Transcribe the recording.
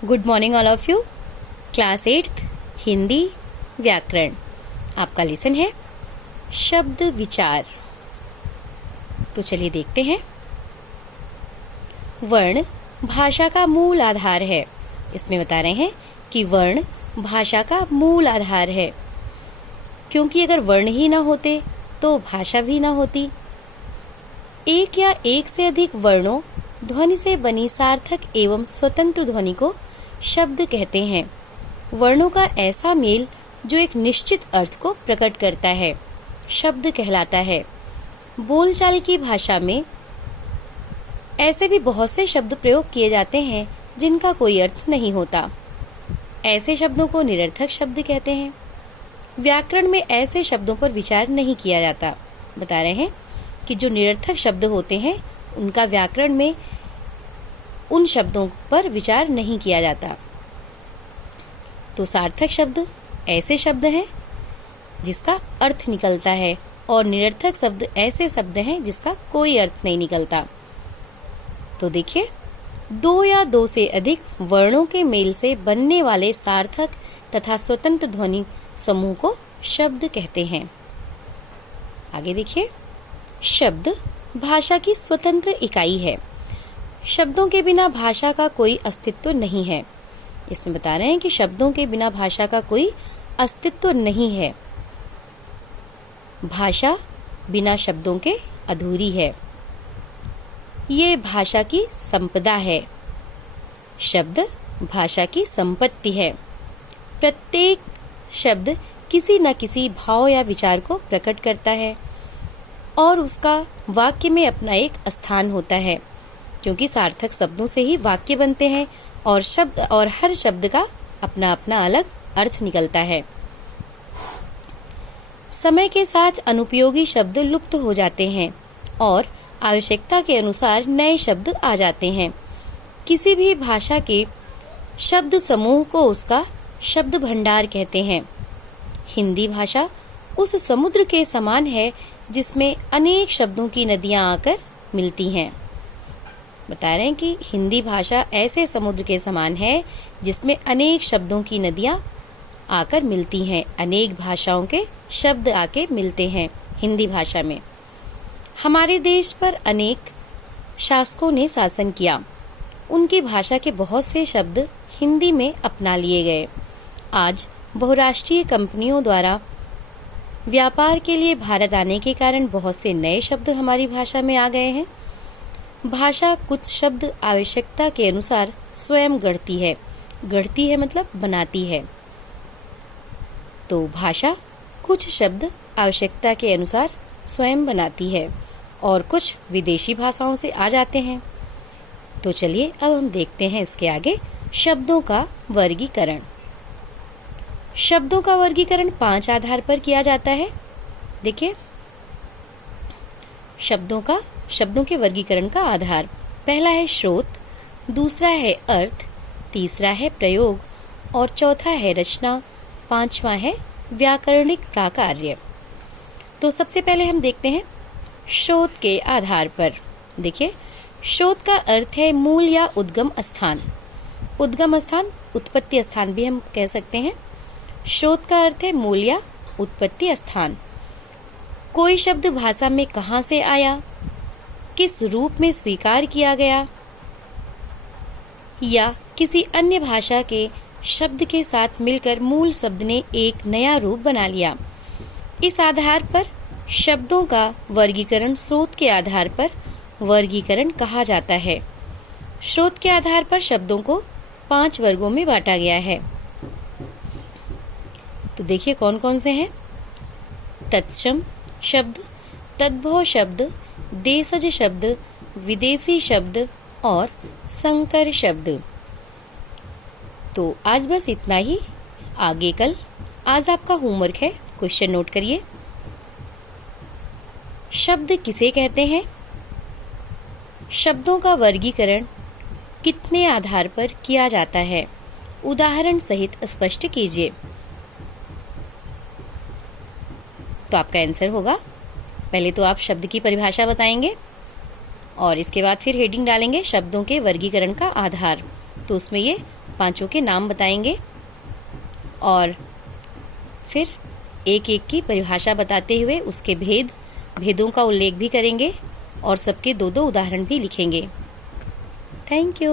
Good morning all of you. Class 8th Hindi व्याकरण। आपका lesson है शब्द विचार। तो चलिए देखते हैं। वर्ण भाषा का मूल आधार है। इसमें बता रहे हैं कि वर्ण भाषा का मूल आधार है, क्योंकि अगर वर्ण ही ना होते तो भाषा भी ना होती। एक या एक से अधिक वर्णों ध्वनि से बनी सार्थक एवं स्वतंत्र ध्वनि को शब्द कहते हैं। वर्णों का ऐसा मेल जो एक निश्चित अर्थ को प्रकट करता है शब्द कहलाता है। बोलचाल की भाषा में ऐसे भी बहुत से शब्द प्रयोग किए जाते हैं जिनका कोई अर्थ नहीं होता। ऐसे शब्दों को निरर्थक शब्द कहते हैं। व्याकरण में ऐसे शब्दों पर विचार नहीं किया जाता। बता रहे हैं कि जो निरर्थक शब्द होते हैं उनका व्याकरण में उन शब्दों पर विचार नहीं किया जाता। तो सार्थक शब्द ऐसे शब्द हैं जिसका अर्थ निकलता है, और निरर्थक शब्द ऐसे शब्द हैं जिसका कोई अर्थ नहीं निकलता। तो देखिए, दो या दो से अधिक वर्णों के मेल से बनने वाले सार्थक तथा स्वतंत्र ध्वनि समूह को शब्द कहते हैं। आगे देखिए, शब्द भाषा की स्वतंत्र इकाई है। शब्दों के बिना भाषा का कोई अस्तित्व नहीं है। इसमें बता रहे हैं कि शब्दों के बिना भाषा का कोई अस्तित्व नहीं है। भाषा बिना शब्दों के अधूरी है। ये भाषा की संपदा है। शब्द भाषा की संपत्ति है। प्रत्येक शब्द किसी न किसी भाव या विचार को प्रकट करता है और उसका वाक्य में अपना एक स्थान होता है, क्योंकि सार्थक शब्दों से ही वाक्य बनते हैं और हर शब्द का अपना अपना अलग अर्थ निकलता है। समय के साथ अनुपयोगी शब्द लुप्त हो जाते हैं और आवश्यकता के अनुसार नए शब्द आ जाते हैं। किसी भी भाषा के शब्द समूह को उसका शब्द भंडार कहते हैं। हिंदी भाषा उस समुद्र के समान है जिसमें अनेक शब्दों की नदियां आकर मिलती हैं। बता रहे हैं कि हिंदी भाषा ऐसे समुद्र के समान है जिसमें अनेक शब्दों की नदियां आकर मिलती हैं। अनेक भाषाओं के शब्द आके मिलते हैं हिंदी भाषा में। हमारे देश पर अनेक शासकों ने शासन किया। उनकी भाषा के बहुत से शब्द हिंदी में अपना लिए गए। आज बहुराष्ट्रीय कंपनियों द्वारा व्यापार के लिए भारत आने के कारण बहुत से नए शब्द हमारी भाषा में आ गए हैं। भाषा कुछ शब्द आवश्यकता के अनुसार स्वयं गढ़ती है। गढ़ती है मतलब बनाती है। तो भाषा कुछ शब्द आवश्यकता के अनुसार स्वयं बनाती है और कुछ विदेशी भाषाओं से आ जाते हैं। तो चलिए अब हम देखते हैं इसके आगे शब्दों का वर्गीकरण। शब्दों का वर्गीकरण 5 आधार पर किया जाता है। देखिए, शब्दों के वर्गीकरण का आधार पहला है स्रोत, दूसरा है अर्थ, तीसरा है प्रयोग और चौथा है रचना, पांचवा है व्याकरणिक प्राकार्य। तो सबसे पहले हम देखते हैं स्रोत के आधार पर। देखिए, स्रोत का अर्थ है मूल या उद्गम स्थान। उद्गम स्थान, उत्पत्ति स्थान भी हम कह सकते हैं। स्रोत का अर्थ है मूल या उत्पत्ति स्थान। कोई शब्द भाषा में कहाँ से आया, किस रूप में स्वीकार किया गया, या किसी अन्य भाषा के शब्द के साथ मिलकर मूल शब्द ने एक नया रूप बना लिया। इस आधार पर शब्दों का वर्गीकरण स्रोत के आधार पर वर्गीकरण कहा जाता है। स्रोत के आधार पर शब्दों को 5 वर्गों में बांटा गया है। तो देखिए कौन कौन से हैं। तत्सम शब्द, तद्भव शब्द, देशज शब्द, विदेशी शब्द और संकर शब्द। तो आज बस इतना ही। आगे कल आज आपका होमवर्क है, क्वेश्चन नोट करिए। शब्द किसे कहते हैं? शब्दों का वर्गीकरण कितने आधार पर किया जाता है? उदाहरण सहित स्पष्ट कीजिए। तो आपका आंसर होगा, पहले तो आप शब्द की परिभाषा बताएंगे और इसके बाद फिर हेडिंग डालेंगे शब्दों के वर्गीकरण का आधार। तो उसमें ये पांचों के नाम बताएंगे और फिर एक एक की परिभाषा बताते हुए उसके भेदों का उल्लेख भी करेंगे और सबके दो दो उदाहरण भी लिखेंगे। Thank you.